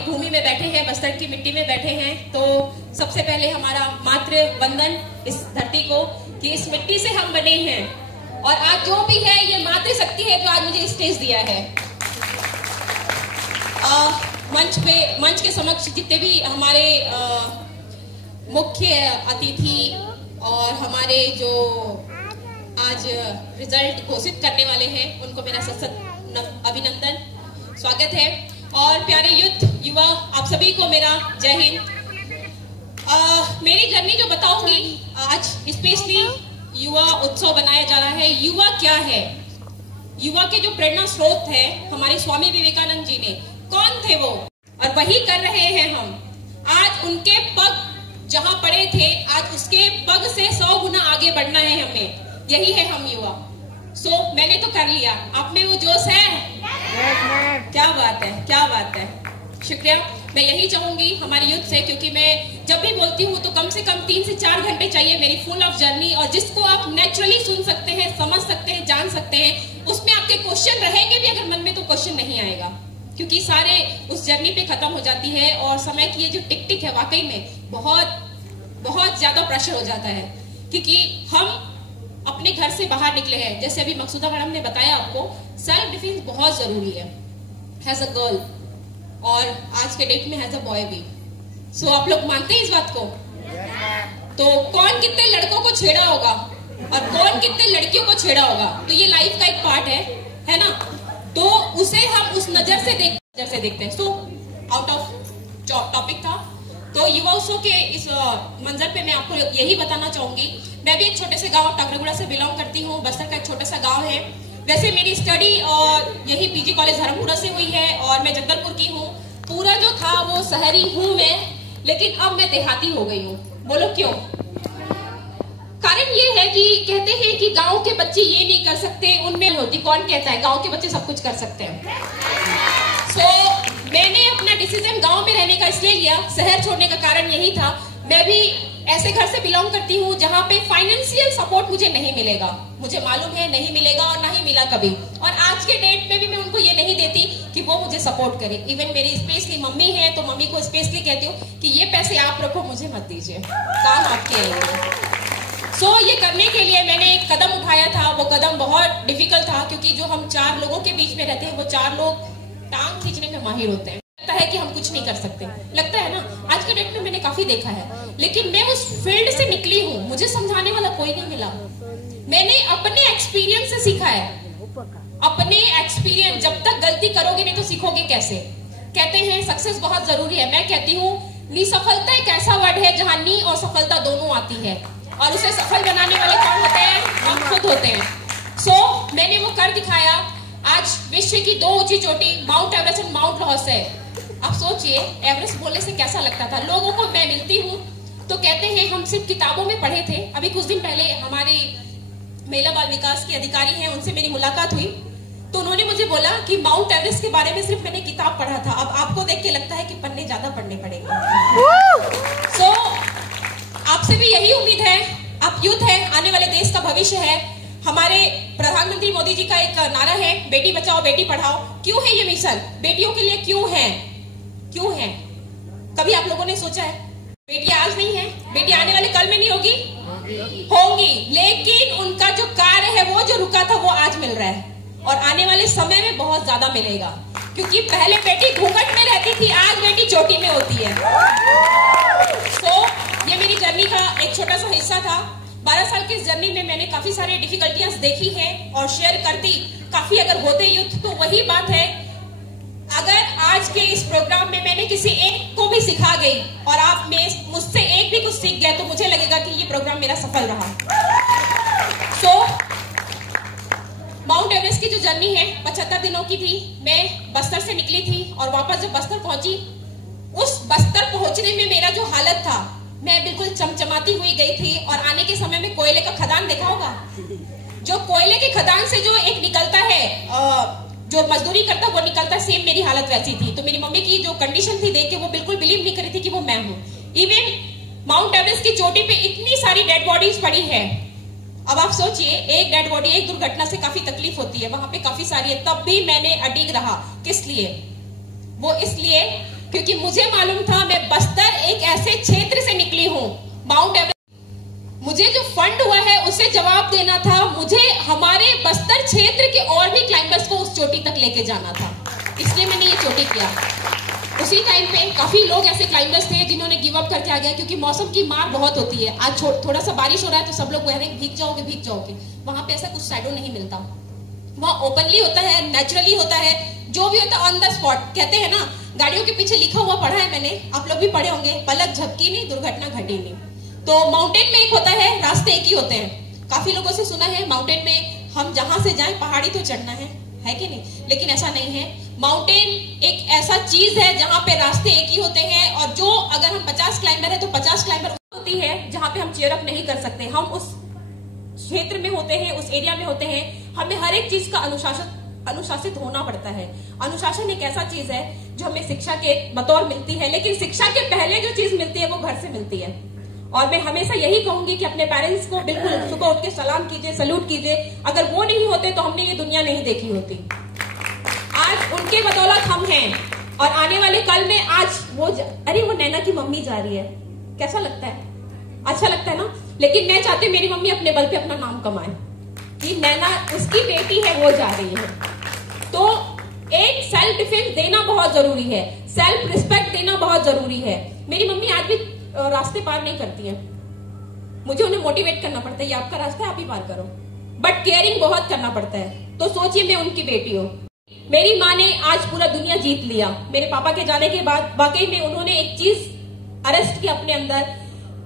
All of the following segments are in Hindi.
भूमि में बैठे हैं, बस्तर की मिट्टी में बैठे हैं, तो सबसे पहले हमारा मातृ वंदन इस धरती को कि इस मिट्टी से हम बने हैं और आज जो भी है ये मातृ शक्ति है जो आज मुझे स्टेज दिया है। मंच के समक्ष जितने भी हमारे मुख्य अतिथि और हमारे जो आज रिजल्ट घोषित करने वाले हैं उनको मेरा सशक्त अभिनंदन, स्वागत है। और प्यारे युवा आप सभी को मेरा जय हिंद। मेरी जर्नी जो बताऊंगी आज स्पेशली युवा उत्सव बनाया जा रहा है। युवा क्या है? युवा के जो प्रेरणा स्रोत है हमारे स्वामी विवेकानंद जी ने, कौन थे वो और वही कर रहे हैं हम। आज उनके पग जहां पड़े थे आज उसके पग से 100 गुना आगे बढ़ना है हमें, यही है हम युवा। मैंने तो कर लिया, आप में वो जोश है? क्या बात है, क्या बात है, शुक्रिया। मैं यही चाहूंगी हमारे यूथ से, क्योंकि मैं जब भी बोलती हूँ तो कम से कम 3 से 4 घंटे चाहिए मेरी फुल ऑफ जर्नी, और जिसको आप नेचुरली सुन सकते हैं, समझ सकते हैं, जान सकते हैं। उसमें आपके क्वेश्चन रहेंगे भी अगर मन में तो क्वेश्चन नहीं आएगा, क्योंकि सारे उस जर्नी पे खत्म हो जाती है। और समय की ये जो टिक टिक है वाकई में बहुत ज्यादा प्रेशर हो जाता है, क्योंकि हम अपने घर से बाहर निकले हैं। जैसे अभी मकसूदा मैडम ने बताया आपको, सेल्फ डिफेंस बहुत जरूरी है एज अ गर्ल और आज के डेट में एज अ बॉय भी। आप लोग मानते हैं इस बात को? तो कौन कितने लड़कों को छेड़ा होगा और कौन कितने लड़कियों को छेड़ा होगा, तो ये लाइफ का एक पार्ट है ना। तो उसे हम उस नजर से देखते हैं। आउट ऑफ टॉपिक था, तो युवा उत्सव के इस मंजर पे मैं आपको यही बताना चाहूंगी। मैं भी एक छोटे से गांव टाकरगुड़ा से बिलोंग करती हूँ, बस्तर का एक छोटा सा गांव है। वैसे मेरी स्टडी और यही पीजी कॉलेज धर्मपुरा से हुई है और मैं जगदलपुर की हूँ। पूरा जो था वो शहरी हूँ मैं, लेकिन अब मैं देहाती हो गई हूँ। बोलो क्यों? कारण ये है कि कहते हैं कि गांव के बच्चे ये नहीं कर सकते, उनमें होती। कौन कहता है गांव के बच्चे सब कुछ कर सकते हैं? मैंने अपना डिसीजन गांव में रहने का इसलिए लिया, शहर छोड़ने का कारण यही था। मैं भी ऐसे घर से बिलोंग करती हूँ जहाँ पे फाइनेंशियल सपोर्ट मुझे नहीं मिलेगा, मुझे मालूम है नहीं मिलेगा और नहीं मिला कभी। और आज के डेट में भी मैं उनको ये नहीं देती कि वो मुझे सपोर्ट करे। इवन मेरी स्पेशली मम्मी है तो मम्मी को स्पेशली कहती हूँ कि ये पैसे आप रखो, मुझे मत दीजिए, काम आपके आएंगे। ये करने के लिए मैंने एक कदम उठाया था। वो कदम बहुत डिफिकल्ट था, क्योंकि जो हम 4 लोगों के बीच में रहते हैं वो 4 लोग टांग खींचने में माहिर होते हैं। लगता है कि हम कुछ नहीं कर सकते, लगता है ना। आज के डेट में मैंने काफी देखा है, लेकिन मैं उस फील्ड से निकली हूँ, मुझे समझाने वाला कोई नहीं मिला। मैंने अपने एक्सपीरियंस से सीखा है। अपने एक्सपीरियंस, जब तक गलती करोगे नहीं तो सीखोगे कैसे? कहते हैं सक्सेस बहुत जरूरी है। मैं कहती हूँ निसफलता एक ऐसा वर्ड है जहाँ नी और सफलता दोनों आती है, और उसे सफल बनाने वाले कौन होते हैं? हम खुद होते हैं। मैंने वो कर दिखाया। आज विश्व की 2 ऊंची चोटी माउंट एवरेस्ट और माउंट लॉस है। आप सोचिए एवरेस्ट बोलने से कैसा लगता था। लोगों को मैं मिलती हूँ तो कहते हैं हम सिर्फ किताबों में पढ़े थे। अभी कुछ दिन पहले हमारे महिला बाल विकास के अधिकारी हैं, उनसे मेरी मुलाकात हुई तो उन्होंने मुझे बोला कि माउंट एवरेस्ट के बारे में सिर्फ मैंने किताब पढ़ा था। अब आपको देख के लगता है कि पन्ने ज्यादा पढ़ने पड़ेंगे। आपसे भी यही उम्मीद है, आप यूथ है, आने वाले देश का भविष्य है। हमारे प्रधानमंत्री मोदी जी का एक नारा है, बेटी बचाओ बेटी पढ़ाओ। क्यों है ये मिशन? बेटियों के लिए क्यों है? क्यों है? कभी आप लोगों ने सोचा है? बेटियां आज नहीं है, बेटियां आने वाले कल में नहीं होंगी, लेकिन उनका जो कार्य है वो जो रुका था वो आज मिल रहा है और आने वाले समय में बहुत ज्यादा मिलेगा। क्योंकि पहले बेटी घूंघट में रहती थी, आज बेटी चोटी में होती है। ये मेरी जर्नी का एक छोटा सा हिस्सा था। 12 साल की इस जर्नी में मैंने काफी सारी डिफिकल्टियां देखी है और शेयर करती काफी। अगर होते युद्ध तो वही बात है, अगर आज के इस प्रोग्राम में मैंने किसी एक को भी सिखा गई और आप में मुझसे एक भी कुछ सीख गया तो मुझे लगेगा कि ये प्रोग्राम मेरा सफल रहा। माउंट एवरेस्ट की जो जर्नी है 75 दिनों की थी। मैं बस्तर से निकली थी और वापस जब बस्तर पहुंची, उस बस्तर पहुंचने में मेरा जो हालत था, मैं बिल्कुल चमचमाती हुई गई थी। और आने के समय में कोयले का खदान देखा होगा, जो कोयले के खदान से जो एक निकलता है, जो मजदूरी करता वो निकलता, सेम मेरी हालत वैसी थी। तो मेरी मम्मी की जो कंडीशन थी देख के वो बिल्कुल बिलीव नहीं कर रही थी कि वो मैं हूँ। इवन माउंट एवरेस्ट की चोटी पे इतनी सारी डेड बॉडीज पड़ी है। अब आप सोचिए, एक डेड बॉडी एक दुर्घटना से काफी तकलीफ होती है, वहां पे काफी सारी है, तब भी मैंने अडिग रहा। किस लिए? वो इसलिए क्योंकि मुझे मालूम था मैं बस्तर एक ऐसे क्षेत्र से निकली हूँ, माउंट एवरेस्ट, मुझे जो फंड हुआ है उसे जवाब देना था। मुझे हमारे बस्तर क्षेत्र के और भी क्लाइंबर्स को उस चोटी तक लेके जाना था, इसलिए मैंने ये चोटी किया। उसी टाइम पे काफी लोग ऐसे क्लाइंबर्स थे जिन्होंने गिव अप करके आ गया, क्योंकि मौसम की मार बहुत होती है। आज थोड़ा सा बारिश हो रहा है तो सब लोग कह रहे हैं भीग जाओगे भीग जाओगे। वहां पे ऐसा कुछ शैडो नहीं मिलता, वहां ओपनली होता है, नेचुरली होता है, जो भी होता है ऑन द स्पॉट। कहते हैं ना, गाड़ियों के पीछे लिखा हुआ पढ़ा है मैंने, आप लोग भी पढ़े होंगे, पलक झपकी नहीं दुर्घटना घटी नहीं। तो माउंटेन में एक होता है, रास्ते एक ही होते हैं। काफी लोगों से सुना है माउंटेन में हम जहां से जाएं पहाड़ी तो चढ़ना है कि नहीं, लेकिन ऐसा नहीं है। माउंटेन एक ऐसा चीज है जहां पे रास्ते एक ही होते हैं, और जो अगर हम 50 क्लाइंबर है तो 50 क्लाइंबर होती है जहां पे हम चेयर अप नहीं कर सकते। हम उस क्षेत्र में होते हैं, उस एरिया में होते हैं, हमें हर एक चीज का अनुशासित होना पड़ता है। अनुशासन एक ऐसा चीज है जो हमें शिक्षा के बतौर मिलती है, लेकिन शिक्षा के पहले जो चीज मिलती है वो घर से मिलती है। और मैं हमेशा यही कहूंगी कि अपने पेरेंट्स को बिल्कुल सुबह उठ के सलाम कीजिए, सल्यूट कीजिए। अगर वो नहीं होते तो हमने ये दुनिया नहीं देखी होती। आज उनके बदौलत हम हैं, और आने वाले कल में आज अरे वो नैना की मम्मी जा रही है, कैसा लगता है? अच्छा लगता है ना। लेकिन मैं चाहती हूँ मेरी मम्मी अपने बल पे अपना नाम कमाए कि नैना उसकी बेटी है, वो जा रही है। तो एक सेल्फ डिफेंस देना बहुत जरूरी है, सेल्फ रिस्पेक्ट देना बहुत जरूरी है। मेरी मम्मी आज भी रास्ते पार नहीं करती है, मुझे उन्हें मोटिवेट करना पड़ता है, ये आपका रास्ता है आप ही पार करो, बट केयरिंग बहुत करना पड़ता है। तो सोचिए मैं उनकी बेटी हूँ। मेरी माँ ने आज पूरा दुनिया जीत लिया। मेरे पापा के जाने के बाद वाकई में उन्होंने एक चीज अरेस्ट की अपने अंदर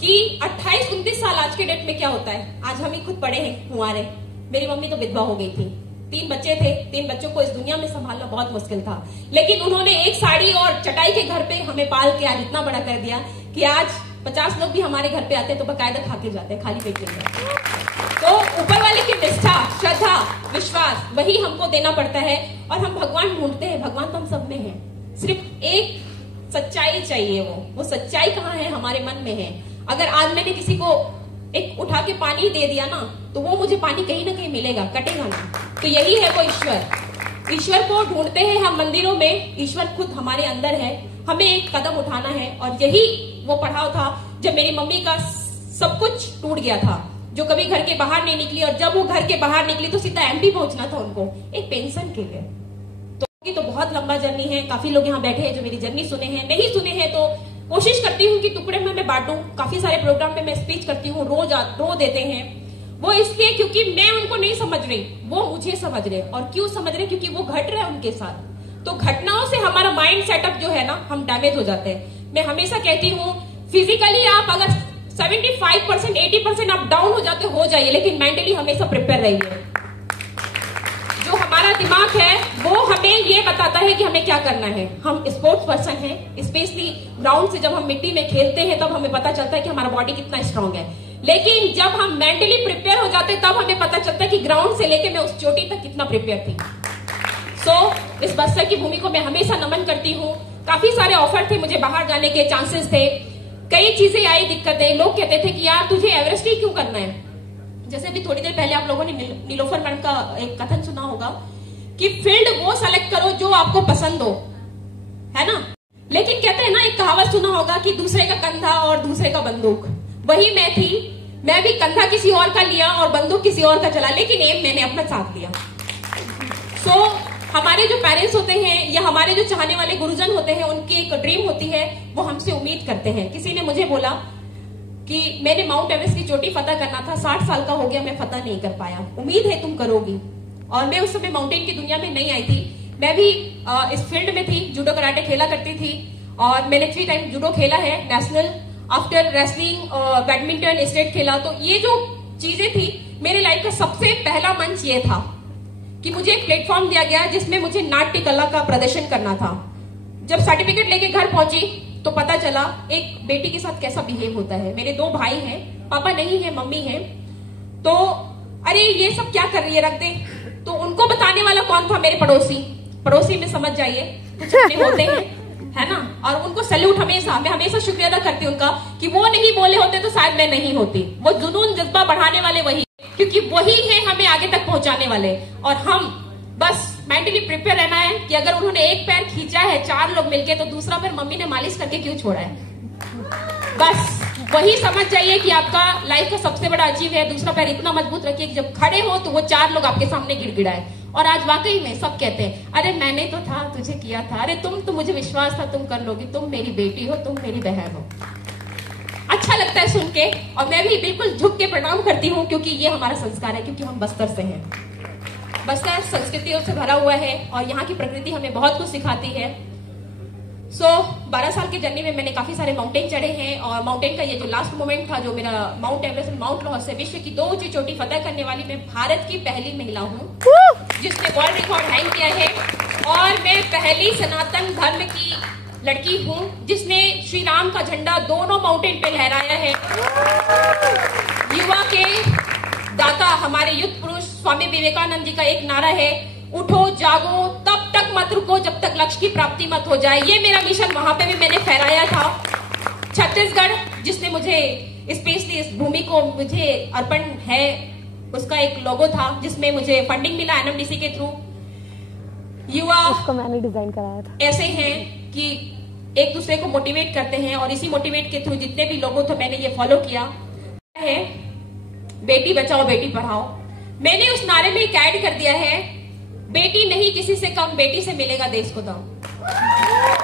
कि 28-29 साल आज के डेट में क्या होता है। आज हम ही खुद पढ़े हैं कुंवारे, मेरी मम्मी तो विधवा हो गई थी, 3 बच्चे थे, 3 बच्चों को इस दुनिया में संभालना बहुत मुश्किल था। लेकिन उन्होंने एक साड़ी और चटाई के घर पे हमें पाल के आज इतना बड़ा कर दिया कि आज 50 लोग भी हमारे घर पे आते हैं तो बकायदा खा के जाते हैं, खाली पेट नहीं जाते। तो ऊपर वाले की निष्ठा, श्रद्धा, विश्वास वही हमको देना पड़ता है। और हम भगवान ढूंढते हैं, भगवान तो हम सब में है, सिर्फ एक सच्चाई चाहिए। वो सच्चाई कहाँ है? हमारे मन में है। अगर आज मैंने किसी को एक उठा के पानी दे दिया ना, तो वो मुझे पानी कहीं ना कहीं मिलेगा, कटेगा ना। तो यही है वो ईश्वर। ईश्वर को ढूंढते हैं हम मंदिरों में, ईश्वर खुद हमारे अंदर है, हमें एक कदम उठाना है। और यही वो पड़ाव था जब मेरी मम्मी का सब कुछ टूट गया था, जो कभी घर के बाहर नहीं निकली, और जब वो घर के बाहर निकली तो सीधा एमपी पहुंचना था उनको एक पेंशन के लिए। तो बहुत लंबा जर्नी है। काफी लोग यहाँ बैठे हैं जो मेरी जर्नी सुने हैं, नहीं सुने हैं तो कोशिश करती हूँ कि टुकड़े में मैं बांटूं। काफी सारे प्रोग्राम में मैं स्पीच करती हूँ, रो देते हैं वो इसलिए क्योंकि मैं उनको नहीं समझ रही, वो मुझे समझ रहे। और क्यों समझ रहे? क्योंकि वो घट रहा है उनके साथ। तो घटनाओं से हमारा माइंड सेटअप जो है ना, हम डैमेज हो जाते हैं। मैं हमेशा कहती हूँ फिजिकली आप अगर 75% 80% आप डाउन हो जाते हो जाइए, लेकिन मेंटली हमेशा प्रिपेयर रहिए। जो हमारा दिमाग है वो हमें ये बताता है कि हमें क्या करना है। हम स्पोर्ट्स पर्सन हैं, स्पेशली ग्राउंड से जब हम मिट्टी में खेलते हैं तब हमें पता चलता है कि हमारा बॉडी कितना स्ट्रांग है। लेकिन जब हम मेंटली प्रिपेयर हो जाते हैं तब हमें पता चलता है कि ग्राउंड से लेके मैं उस चोटी तक कितना प्रिपेयर थी। इस बस्तर की भूमि को मैं हमेशा नमन करती हूँ। काफी सारे ऑफर थे, मुझे बाहर जाने के चांसेस थे, कई चीजें आई, दिक्कतें। लोग कहते थे कि यार तुझे एवरेस्ट ही क्यों करना है। जैसे अभी थोड़ी देर पहले आप लोगों ने नीलोफर मैडम का एक कथन सुना होगा कि फील्ड वो सेलेक्ट करो जो आपको पसंद हो, है ना। लेकिन कहते हैं ना, एक कहावत सुना होगा कि दूसरे का कंधा और दूसरे का बंदूक। वही मैं थी, मैं भी कंधा किसी और का लिया और बंदूक किसी और का चला, लेकिन एम मैंने अपना साथ लिया। हमारे जो पेरेंट्स होते हैं या हमारे जो चाहने वाले गुरुजन होते हैं, उनकी एक ड्रीम होती है, वो हमसे उम्मीद करते हैं। किसी ने मुझे बोला कि मैंने माउंट एवरेस्ट की चोटी फतह करना था, 60 साल का हो गया, मैं फतह नहीं कर पाया, उम्मीद है तुम करोगी। और मैं उस समय माउंटेन की दुनिया में नहीं आई थी, मैं भी इस फील्ड में थी, जूडो कराटे खेला करती थी और मैंने 3 टाइम जूडो खेला है, national, after wrestling, badminton, state खेला। तो ये जो चीजें थी, मेरे लाइफ का सबसे पहला मंच ये था कि मुझे एक प्लेटफॉर्म दिया गया जिसमें मुझे नाट्य कला का प्रदर्शन करना था। जब सर्टिफिकेट लेके घर पहुंची तो पता चला एक बेटी के साथ कैसा बिहेव होता है। मेरे 2 भाई हैं, पापा नहीं है, मम्मी है। तो अरे ये सब क्या कर रही है, रख दे। तो उनको बताने वाला कौन था? मेरे पड़ोसी में समझ जाइए, कुछ अपने होते हैं, है ना। और उनको सैल्यूट हमेशा, मैं हमेशा शुक्रिया अदा करती हूँ उनका कि वो नहीं बोले होते तो शायद मैं नहीं होती। वो जुनून जज्बा बढ़ाने वाले वही, क्योंकि वही है हमें आगे तक पहुंचाने वाले। और हम बस मेंटली प्रिपेयर रहना है कि अगर उन्होंने एक पैर खींचा है 4 लोग मिलके, तो दूसरा पैर मम्मी ने मालिश करके क्यों छोड़ा है। बस वही समझ जाइए कि आपका लाइफ का सबसे बड़ा अचीव है। दूसरा पैर इतना मजबूत रखिए कि जब खड़े हो तो वो 4 लोग आपके सामने गिड़गिड़ाए। और आज वाकई में सब कहते हैं, अरे मैंने तो था, तुझे किया था, अरे तुम तो, मुझे विश्वास था तुम कर लोगी, तुम मेरी बेटी हो, तुम मेरी बहन हो। अच्छा लगता है सुन के, और मैं भी बिल्कुल झुक के प्रणाम करती हूँ, क्योंकि ये हमारा संस्कार है, क्योंकि हम बस्तर से हैं। बस्तर संस्कृतियों से भरा हुआ है और यहाँ की प्रकृति हमें बहुत कुछ सिखाती है। 12 साल के जर्नी में मैंने काफी सारे माउंटेन चढ़े हैं, और माउंटेन का ये जो लास्ट मोमेंट था, जो मेरा माउंट एवरेस्ट, माउंट लॉस से विश्व की 2 ऊंची चोटी फतह करने वाली मैं भारत की पहली महिला हूँ जिसने वर्ल्ड रिकॉर्ड हैंग किया है। और मैं पहली सनातन धर्म की लड़की हूँ जिसने श्री राम का झंडा दोनों माउंटेन पे लहराया है। युवा के दाता हमारे युद्ध पुरुष स्वामी विवेकानंद जी का एक नारा है, उठो जागो तब तक मत रुको जब तक लक्ष्य की प्राप्ति मत हो जाए। ये मेरा मिशन वहां पे भी मैंने फहराया था। छत्तीसगढ़ जिसने मुझे स्पेशली इस भूमि को मुझे अर्पण है, उसका एक लोगो था जिसमें मुझे फंडिंग मिला एनएमडीसी के थ्रू। युवा उसको मैंने डिजाइन कराया था। ऐसे हैं कि एक दूसरे को मोटिवेट करते हैं, और इसी मोटिवेट के थ्रू जितने भी लोगों थे मैंने ये फॉलो किया है, बेटी बचाओ बेटी पढ़ाओ। मैंने उस नारे में एक ऐड कर दिया है, बेटी नहीं किसी से कम, बेटी से मिलेगा देश को दाम।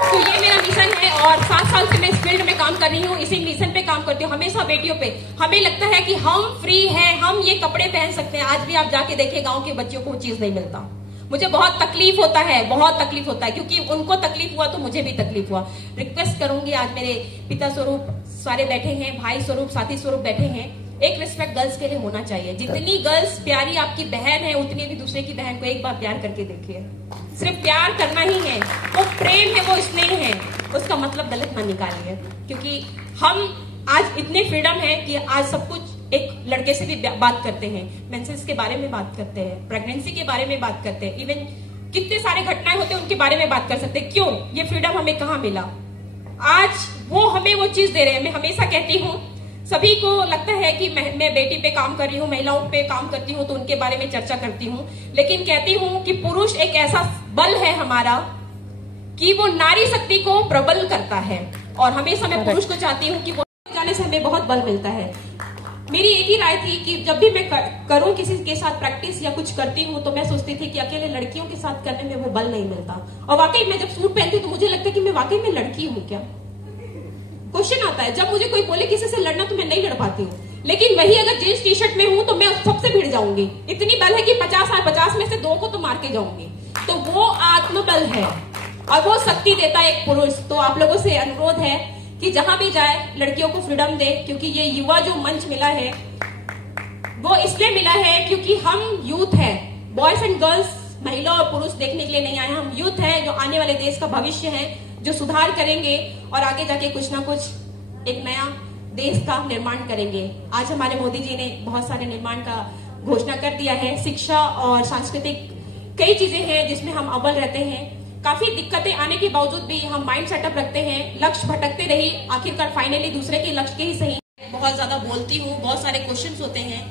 तो ये मेरा मिशन है, और 7 साल से मैं इस फील्ड में काम कर रही हूँ, इसी मिशन पे काम करती हूँ। हमेशा बेटियों पे हमें लगता है कि हम फ्री हैं, हम ये कपड़े पहन सकते हैं। आज भी आप जाके देखिए गांव के बच्चों को वो चीज नहीं मिलता। मुझे बहुत तकलीफ होता है, बहुत तकलीफ होता है, क्योंकि उनको तकलीफ हुआ तो मुझे भी तकलीफ हुआ। रिक्वेस्ट करूंगी, आज मेरे पिता स्वरूप सारे बैठे हैं, भाई स्वरूप, साथी स्वरूप बैठे हैं, एक रिस्पेक्ट गर्ल्स के लिए होना चाहिए। जितनी गर्ल्स प्यारी आपकी बहन है, उतनी भी दूसरे की बहन को एक बार प्यार करके देखिए। सिर्फ प्यार करना ही है, वो प्रेम है, वो स्नेह है, उसका मतलब गलत मत निकालिए। क्योंकि हम आज इतने फ्रीडम है कि आज सब कुछ एक लड़के से भी बात करते हैं, मेंसेस के बारे में बात करते हैं, प्रेगनेंसी के बारे में बात करते हैं, इवन कितने सारे घटनाएं होते हैं उनके बारे में बात कर सकते हैं। क्यों? ये फ्रीडम हमें कहाँ मिला? आज वो हमें वो चीज दे रहे हैं। मैं हमेशा कहती हूँ, सभी को लगता है कि मैं बेटी पे काम कर रही हूँ, महिलाओं पे काम करती हूँ, तो उनके बारे में चर्चा करती हूँ, लेकिन कहती हूँ कि पुरुष एक ऐसा बल है हमारा कि वो नारी शक्ति को प्रबल करता है, और हमेशा मैं पुरुष को चाहती हूँ कि वो जाने से हमें बहुत बल मिलता है। मेरी एक ही राय थी कि जब भी मैं करूं किसी के साथ प्रैक्टिस या कुछ करती हूँ, तो मैं सोचती थी कि अकेले लड़कियों के साथ करने में वो बल नहीं मिलता। और वाकई मैं जब सूट पहनती हूँ तो मुझे लगता है कि मैं वाकई में लड़की हूँ क्या। क्वेश्चन आता है, जब मुझे कोई बोले किसी से लड़ना तो मैं नहीं लड़ पाती हूँ, लेकिन वही अगर जींस टी शर्ट में हूँ तो मैं सबसे भिड़ जाऊंगी। इतनी बल है कि 50 में से 2 को तो मार के जाऊंगी। तो वो आत्मबल है और वो शक्ति देता है एक पुरुष। तो आप लोगों से अनुरोध है कि जहां भी जाए लड़कियों को फ्रीडम दे, क्योंकि ये युवा जो मंच मिला है वो इसलिए मिला है क्योंकि हम यूथ है। बॉयज एंड गर्ल्स, महिला और पुरुष देखने के लिए नहीं आए, हम यूथ है जो आने वाले देश का भविष्य है, जो सुधार करेंगे और आगे जाके कुछ ना कुछ एक नया देश का निर्माण करेंगे। आज हमारे मोदी जी ने बहुत सारे निर्माण का घोषणा कर दिया है। शिक्षा और सांस्कृतिक कई चीजें हैं जिसमें हम अव्वल रहते हैं। काफी दिक्कतें आने के बावजूद भी हम माइंड सेटअप रखते हैं, लक्ष्य भटकते रही, आखिरकार फाइनली दूसरे के लक्ष्य के ही सही। बहुत ज्यादा बोलती हूँ, बहुत सारे क्वेश्चंस होते हैं।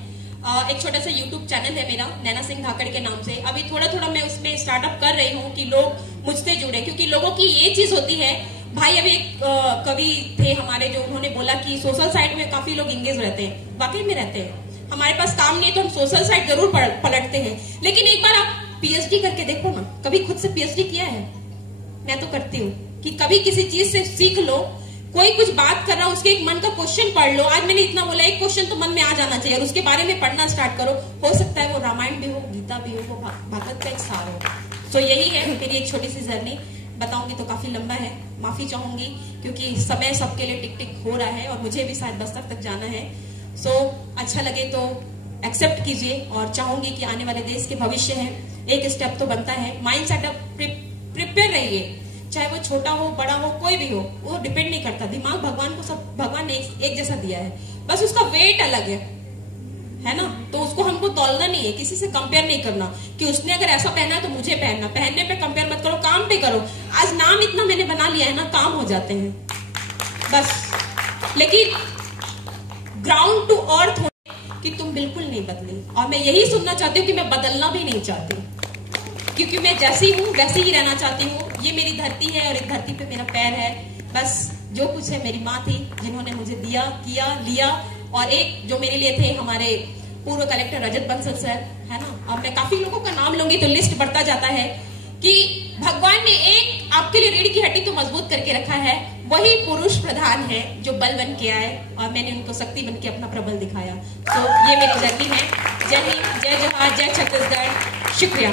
एक छोटा सा यूट्यूब चैनल है मेरा, नैना सिंह धाकड़ के नाम से। अभी थोड़ा थोड़ा मैं उसमें स्टार्टअप कर रही हूँ कि लोग मुझसे जुड़े, क्योंकि लोगों की ये चीज होती है। भाई अभी एक कवि थे हमारे, जो उन्होंने बोला कि सोशल साइट में काफी लोग इंगेज रहते हैं। वाकई में रहते हैं। हमारे पास काम नहीं तो हम सोशल साइट जरूर पलटते हैं, लेकिन एक बार आप पीएचडी करके देखो ना। कभी खुद से पीएचडी किया है? मैं तो करती हूँ कि कभी किसी चीज से सीख लो, कोई कुछ बात कर रहा हो उसके एक मन का क्वेश्चन पढ़ लो। आज मैंने इतना बोला, एक क्वेश्चन तो मन में आ जाना चाहिए और उसके बारे में पढ़ना स्टार्ट करो। हो सकता है वो रामायण भी हो, गीता भी हो, वो भागवत का एक सार हो। तो यही है मेरी एक छोटी सी जर्नी। बताऊंगी तो काफी लंबा है, माफी चाहूंगी क्योंकि समय सबके लिए टिक टिक हो रहा है और मुझे भी शायद बस्तर तक जाना है। सो अच्छा लगे तो एक्सेप्ट कीजिए, और चाहूंगी कि आने वाले देश के भविष्य है, एक स्टेप तो बनता है। माइंड सेटअप प्रिपेयर रहिए, चाहे वो छोटा हो बड़ा हो कोई भी हो, वो डिपेंड नहीं करता। दिमाग भगवान को सब भगवान ने एक जैसा दिया है, बस उसका वेट अलग है ना। तो उसको हमको तौलना नहीं है, किसी से कंपेयर नहीं करना कि उसने अगर ऐसा पहना है तो मुझे पहनना। पहनने पे कंपेयर मत करो, काम पे करो। आज नाम इतना मैंने बना लिया है ना, काम हो जाते हैं बस। लेकिन ग्राउंड टू अर्थ कि तुम बिल्कुल नहीं बदली, और मैं यही सुनना चाहती हूँ कि मैं बदलना भी नहीं चाहती। क्योंकि मैं जैसी हूँ वैसे ही रहना चाहती हूँ। ये मेरी धरती है और एक धरती पे मेरा पैर है। बस जो कुछ है मेरी माँ थी जिन्होंने मुझे दिया, किया, लिया। और एक जो मेरे लिए थे हमारे पूर्व कलेक्टर रजत बंसल सर, है ना। अब मैं काफी लोगों का नाम लूंगी तो लिस्ट बढ़ता जाता है कि भगवान ने एक आपके लिए रीढ़ की हड्डी तो मजबूत करके रखा है, वही पुरुष प्रधान है जो बल बन के आए और मैंने उनको शक्ति बन के अपना प्रबल दिखाया। तो ये मेरी जर्नी है। जय हिंद, जय जोहार, जय छत्तीसगढ़। शुक्रिया।